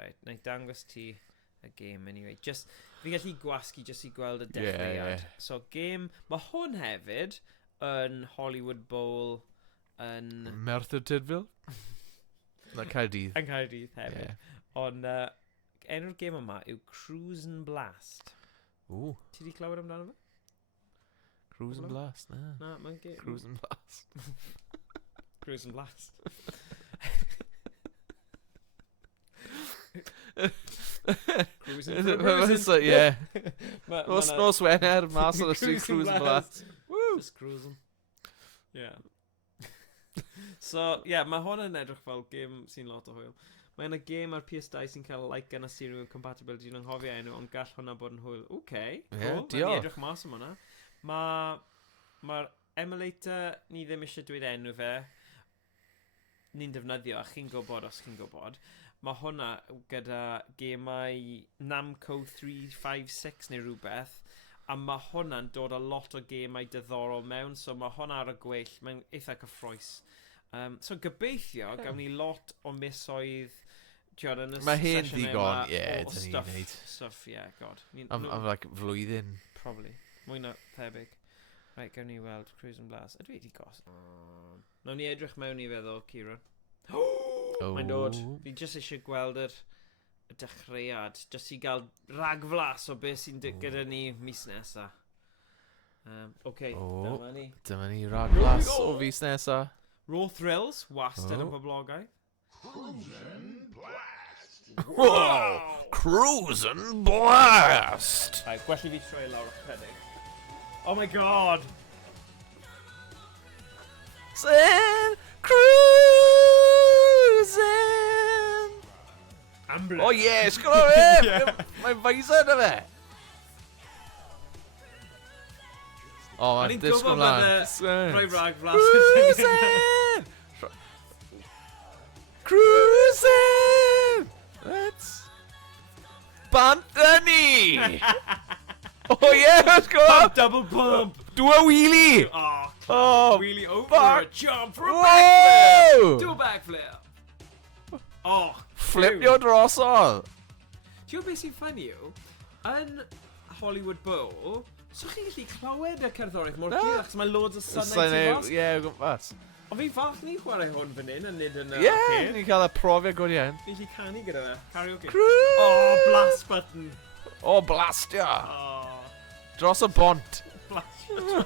Right, na I dangos ti y game anyway. Fi gallu gwasgu just i gweld y dechreuad. So game, mae hwn hefyd yn Hollywood Bowl yn... Merthyr Tydfil? Na Caerdydd. Yn Caerdydd hefyd. Ond enw'r game yma yw Cruis'n Blast. Ww. Ti di clywed amdano fe? Cruis'n Blast, na. Na, mae'n game. Cruis'n Blast. Cruis'n Blast. Cruis'n. Yeah. No sweater, mas o'r street Cruis'n Blast. Woo! Just cruising. Yeah. So, yeah, mae hwn yn edrych fel game sy'n lot o hwyl. Mae yna game ar PS2 sy'n cael Lightgun a serial compatibility yn anghofio enw, ond gall hwnna bod yn hwyl. Okay, cool. Diolch. Mae'n edrych mas am hwnna. Mae'r emulator, ni ddim eisiau dweud enw fe. Ni'n defnyddio, a chi'n gwybod os chi'n gwybod. Mae hwnna gyda gemau Namco 356 neu rhywbeth. A mae hwnna'n dod â lot o gemau diddorol mewn, so mae hwnna ar y gweill, mae'n eitha cyffroes. So gobeithio, gawn ni lot o misoedd, tiod, yn y sesiynau yma o stuff, yeah, god. I'm like flwyddyn. Probably. Mwy na thebyg. Right, gawn ni weld Cruis'n Blast. Ydw i wedi gos? Nawn ni edrych mewn i feddwl, Ciaran. Mae'n dod. Fi jyst eisiau gweld y dechreuad, jyst i gael ragflas o beth sy'n gyda ni mis nesa. Dyma ni. Dyma ni ragflas o fis nesa. Raw Thrills, wastad yn poblogau. Cruis'n Blast! Whoa! Cruis'n Blast! Right, gwell i fi troi lawr o'ch credeg. Oh my god! Cruis'n! Ambulance! Oh yes, go on! Mae'n faisau na fe! Oh, mae'n disgwyl mlaen. Rhoi ragflas. Cruis'n! Let's... Bantani! Oh yeah, let's go! Pump, double pump! Do a wheelie! Oh, wheelie over, jump for a backflip! Do a backflip! Oh, flip your drosol! Do you know beth sy'n ffynnu yw? Yn Hollywood Bowl, so chi'n gallu clywed y cerddoriaeth mor clir, achos mae loads o sunlight i fos. Ie, gwmpas. Ond fi fach ni'n chwarae hwn fan hyn, a nid yn Ie, ni'n cael y profiad gwrdd iawn. Ni'n gallu canu gyda fe. Karaoke. Cruise! Oh, blast button. Oh, blastio! Oh. Dros y bont. Blastio.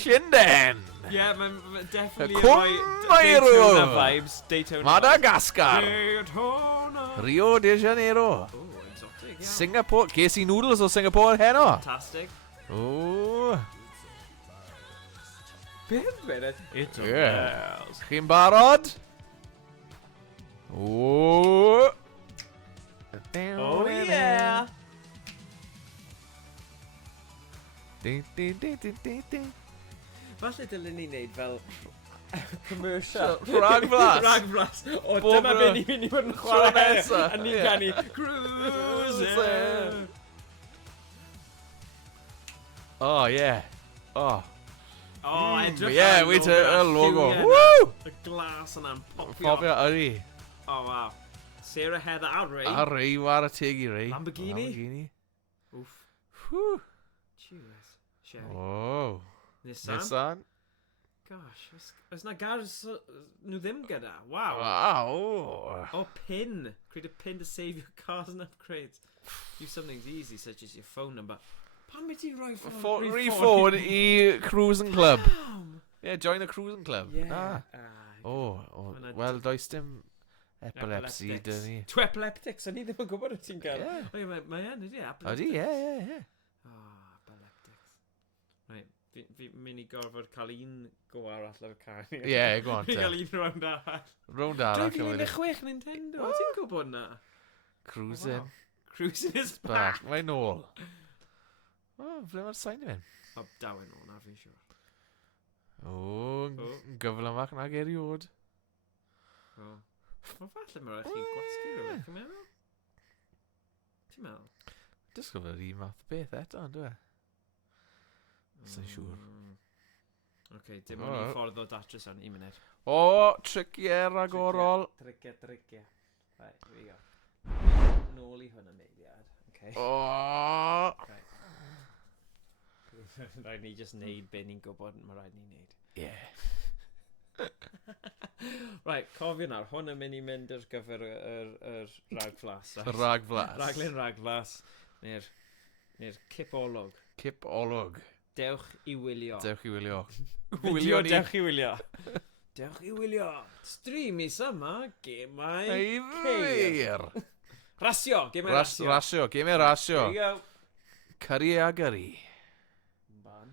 Llundain! Ie, mae'n definitely Daytona vibes. Daytona. Madagascar. Daytona. Rio de Janeiro. Oh, exotic, yeah. Singapore. Casey Noodles o Singapore heno. Fantastic. Oh. Beth wedyn? It's a mouse. Chi'n barod? Oh. Oh yeah. Falle dylen ni wneud fel commercial. Ragflas. Ragflas. O, dyma be ni'n mynd i fod yn chwarae. A ni'n ganu Cruis'n. Oh, yeah. Oh. Oh, edrych yeah, wait a logo. Woo! Y glas yna'n popio. Popio, yri. Oh, wow. Sarah Heather a Ray. A Ray war y tig i Ray. Lamborghini. Oof. Whew. Cheers. Sherry. Oh. Nissan. Gosh, oes na gars nhw ddim gyda? Wow. Wow. Oh, pin. Create a pin to save your cars and upgrades. Do something easy, such as your phone number. Pan mae ti'n rhoi ffôn? Re-phone i Cruis'n Club. Yeah, join the Cruis'n Club. Yeah. Oh, wel, does dim epilepsy, dyn ni. To epileptics, o'n i ddim yn gwybod o ti'n gael. Mae yn, ydi, epileptics. Ydi, yeah. Oh, epileptics. Right, fi'n mynd i gorfod cael un go arall o'r car. Yeah, go on, Fi'n cael un round arall. Round arall. 2016 Nintendo, ti'n gwybod na? Cruis'n. Cruis'n is back. Mae'n nôl. Oh, ble mae'r sain i fynd? O, dawen o, na fi'n siwr. O, gyflymach nag eriod. O, falle mae'n rhaid chi gwasgu rhywbeth, ti'n meddwl? Ti'n meddwl? Disgwyl yr un math o beth eto, ynddo e? Sa'n siwr. Oce, dim ond un ffordd o datrys o'n 1 munud. O, triciau ragorol. Triciau. Right, here we go. Nôl I hwnna meidiad. Okay. Oh! Right. Rhaid ni just neud be ni'n gwybod mae rhaid ni neud. Yeah. Right, cofio nawr, hwn yn mynd I mynd ar gyfer yr ragflas. Y ragflas. Raglen ragflas, neu'r cipolwg. Cipolwg. Dewch I wylio. Dewch I wylio. Fideo dewch I wylio. Dewch I wylio. Stream is yma, gemau ceir. Rasio, gemau rasio. Rasio, gemau rasio. There you go. Curry a gyrru. Ban.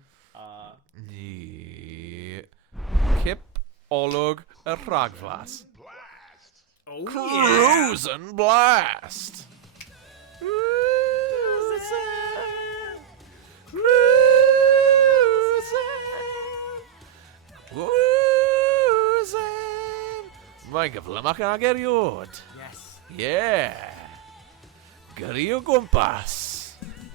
Ni. Cipolwg y ragflas. Blast. Oh, Cruis'n Blast. Mae'n gyflymach ag eriod. Yes. Yeah. Gyrru o gwmpas.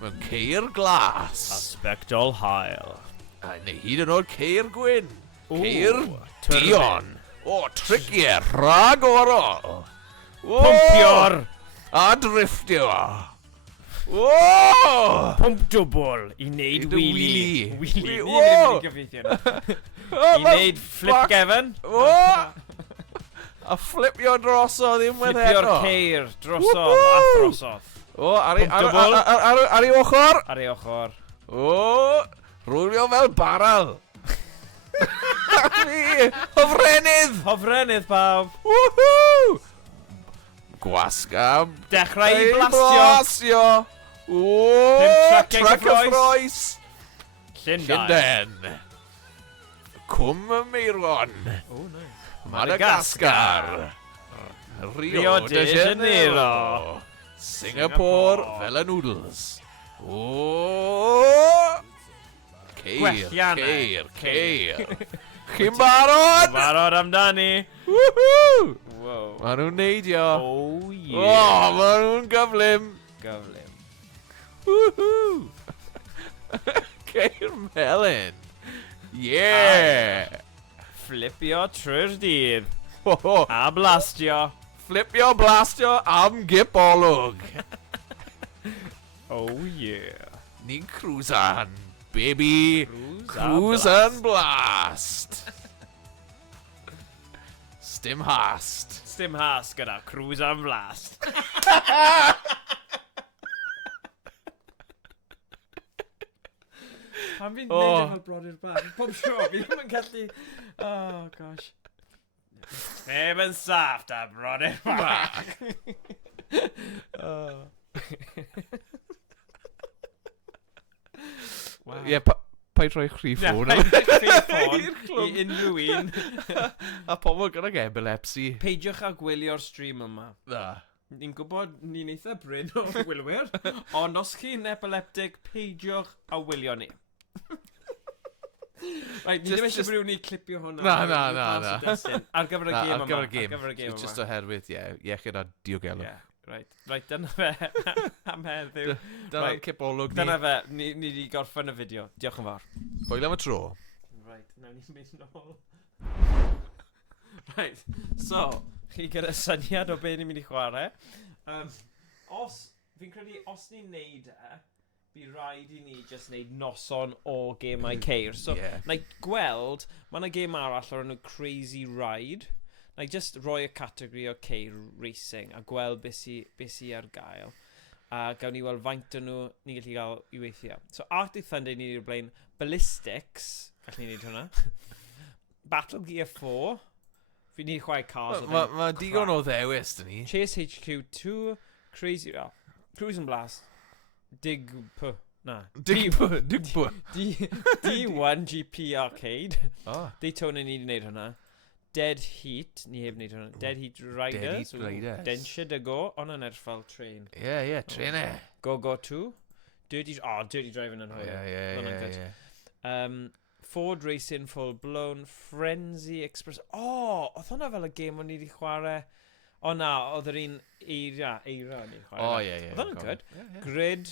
Mewn ceir glas. Aspectol hael. A neu hyd yn oed ceir gwyn. Ceir turbine. dion. O, triciau rhagorol. Pwmpior. A drifftio. Whoa! Pwmp dwbl I neud wheelie. Wheelie. Whoa! Ni'n mynd I gyfeithio na. I neud flip Gefn. Whoa! A flipio drosodd unwaith eto. Flipio'r ceir drosodd a throsodd. O, ar ei ochr. Ar ei ochr. O, rwylio fel barel. Hofrenydd. Hofrenydd pawb. Woohoo! Gwasga. Dechrau I blastio. O, Pump trac trac y ffroes. Llundain. Cwm y Meiron. Oh, nice. Madagascar. Rio de Janeiro. Singapore fel y noodles. O! Ceir. Chi'n barod? Barod amdani. Woohoo! Wow. Ma' nhw'n neidio. Oh, yeah. O, ma' nhw'n gyflym. Gyflym. Woohoo! Ceir melyn. Yeah! Flipio trwy'r dydd. Oh, A blastio. flipio blastio am gipolwg. Oh, yeah. Ni'n cruisan, baby. Cruis'n Cruis'n Blast. Stim hast. Stim has gyda Cruis'n Blast. Pan fi'n neud e fel brodyr bach, pob sio, fi ddim yn gallu... Oh, gosh. Neb yn saff da brodyr bach. Oh. Wow. Ie, paid rhoi chri ffôn. Paid rhoi ffôn I unrhyw un. A pobl gyda'r epilepsy. Peidiwch a gwylio'r stream yma. Na. Ni'n gwybod ni'n eitha bryn o gwylwyr, ond os chi'n epileptic, peidiwch a wylio ni. Right, ni ddim eisiau rhywun I clipio hwnna. Na. Ar gyfer y gêm yma. Ar gyfer y gêm. Just oherwydd, iechyd a diogelwg. Yeah, right, dyna fe am heddiw. Dyna'r cipolwg ni. Dyna fe, ni wedi gorffen y fideo. Diolch yn fawr. Hwyl am y tro. Right, nawn ni'n mynd nôl. Right, so, chi gyda syniad o be ni'n mynd I chwarae. Fi'n credu, os ni'n neud by rhaid I ni just neud noson o gemau ceir. So, na I gweld, mae yna gêm arall o'r enw Crazy Ride. Na I just rhoi y categori o ceir racing a gweld beth sy ar gael. A gawn ni weld faint o'n nhw ni'n gallu gael I weithio. So, Arctic Thunder ni'n i'r blaen. Ballistics, gallwn ni neud hwnna. Battle Gear 4. Fi ni'n chwae cars. Mae digon o ddewis, dyn ni. Chase HQ 2. Crazy... Cruis'n Blast. D1 GP Arcade. Daytona ni wedi gwneud hwnna. Dead Heat, ni heb wneud hwnna. Dead Heat Riders. Densio dy go, ond yn erfal train. Ie, train e. Go 2. Dirty Driving yn hwyl. Ford Racing Full Blown. Frenzy Express. Oedd hwnna fel y game o'n ni wedi chwarae. O na, oedd yr un eira ni chwarae. Oedd hwnna'n good. Grid.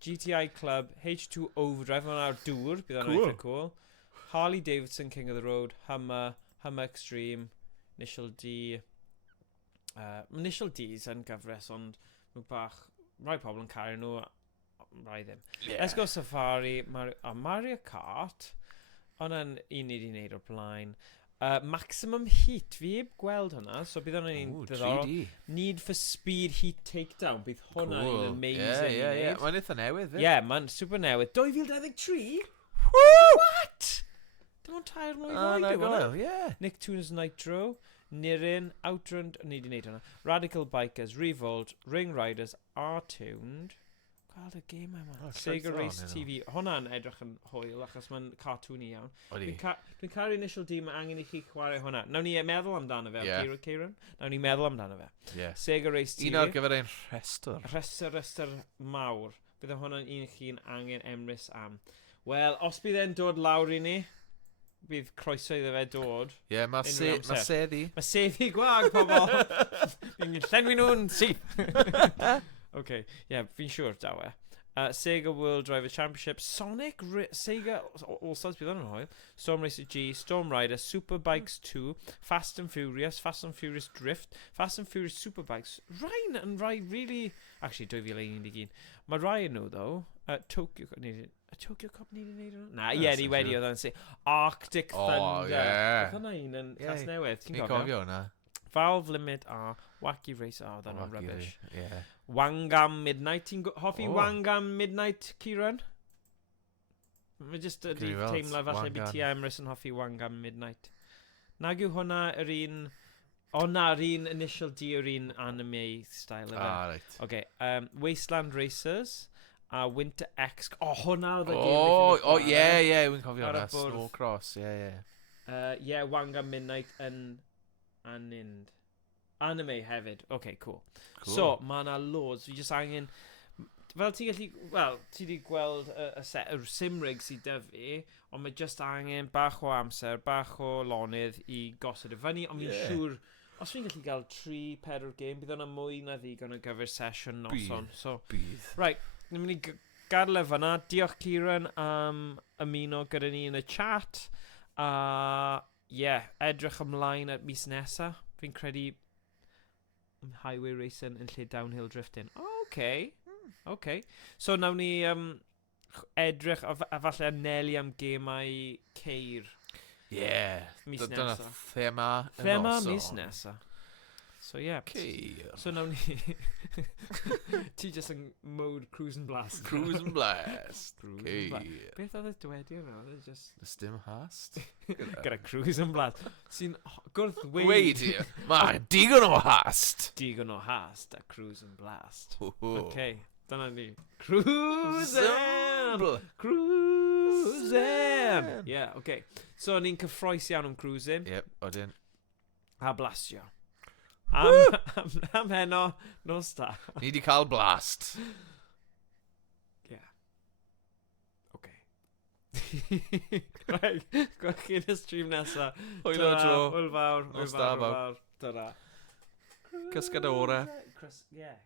GTI Club, H2 Overdrive, hwnna'r dŵr, bydd hwnna'n eitha cool. Harley Davidson, King of the Road, Hummer Extreme, Initial D, Initial D's yn gyfres, ond nhw bach, rai pobl yn cario nhw, rai ddim. Let's go Safari, Mario Kart, hwnna'n un i wneud o'r blaen. Maximum Heat, fi heb gweld hwnna, so bydd hwnna'n un ddiddorol. Need for Speed Heat Takedown, bydd hwnna'n un amazing i wneud. Mae'n eitha newydd, fe? Mae'n super newydd. 2023? What? Dim ond 2 mlynedd oed yw hwnna. Nicktoons Nitro, Nirin, Outrun, ni di wneud hwnna. Radical Bikers, Revolt, Ring Riders, R-Tuned. Gweld y game yma. Sega Race TV. Hwnna'n edrych yn hwyl, achos mae'n cartoony iawn. Dwi'n cael Initial D, mae angen i chi chwarae hwnna. Nawn ni meddwl amdano fe, Kieran? Nawn ni meddwl amdano fe. Sega Race TV. Un o'r gyfer ein rhestr. Rhestr mawr. Bydd hwnna'n un chi'n angen emrys am. Wel, os bydd e'n dod lawr i ni, bydd croeso iddo fe dod. Mae seddi. Mae seddi gwag, pobl. Fi'n llenwi nhw'n syth. Okay, fi'n siŵr daw e. Sega World Driver Championship, Sonic, Sega, All-Stars bydd yn hwyl, Storm Racer G, Storm Rider, Superbikes 2, Fast and Furious Drift, Fast and Furious Superbikes, rhain yn rai really, actually 2011. Mae rai yn nhw ddo, Tokyo Cup ni wedi wneud nhw? Na, ni wedi oedd yn say, Arctic Thunder. Oedd hwnna un yn cas newydd, ti'n cofio hwnna? Valve Limit a Wacky Race, oedd hwnna'n rubbish. Wangam Midnight, ti'n hoffi Wangam Midnight, Kieran? Mae jyst ydi teimlo falle bydd ti Emrys yn hoffi Wangam Midnight. Nag yw hwnna yr un... yr un Initial D yr un anime style yma. Right. Okay, Wasteland Racers a Winter X. Hwnna oedd y game. Wy'n cofio hwnna. Snowcross, Wangam Midnight yn anind. Anime hefyd. Okay, cool. So, mae yna loads. Fi jyst angen... Fel ti gallu... Wel, ti wedi gweld y Cymraeg sydd dy fi, ond mae jyst angen bach o amser, bach o lonydd i gosod y fyny, ond fi'n siŵr... Os fi'n gallu gael 3-4 game, bydd yna mwy na ddigon o gyfer sesiwn noson. Bydd. Right, ni'n mynd i gadael e fyna. Diolch Kieran am ymuno gyda ni yn y chat. Edrych ymlaen at mis nesa. Fi'n credu highway racing yn lle downhill drifting. Okay. So nawn ni edrych a falle anelu am gemau ceir. Mis nesa. Dyna thema mis nesa. So Ceir. So nawn ni... Ti just yn mode Cruis'n Blast. Cruis'n Blast. Ceir. Beth oedd y dwedio yna? Ys dim hast. Gyda Cruis'n Blast. Sy'n Weid i. Mae digon o hast. Digon o hast a Cruis'n Blast. Okay. Dyna ni. Cruis'n! Okay. So ni'n cyffroes iawn am Cruis'n. Odyn. A blastio. Am heno, nos da. Ni di cael blast. Right, gwach chi'n y stream nesa. Hwyl o dro. Hwyl fawr. Nos da fawr. Dyna. Cysgad o ore. Yeah.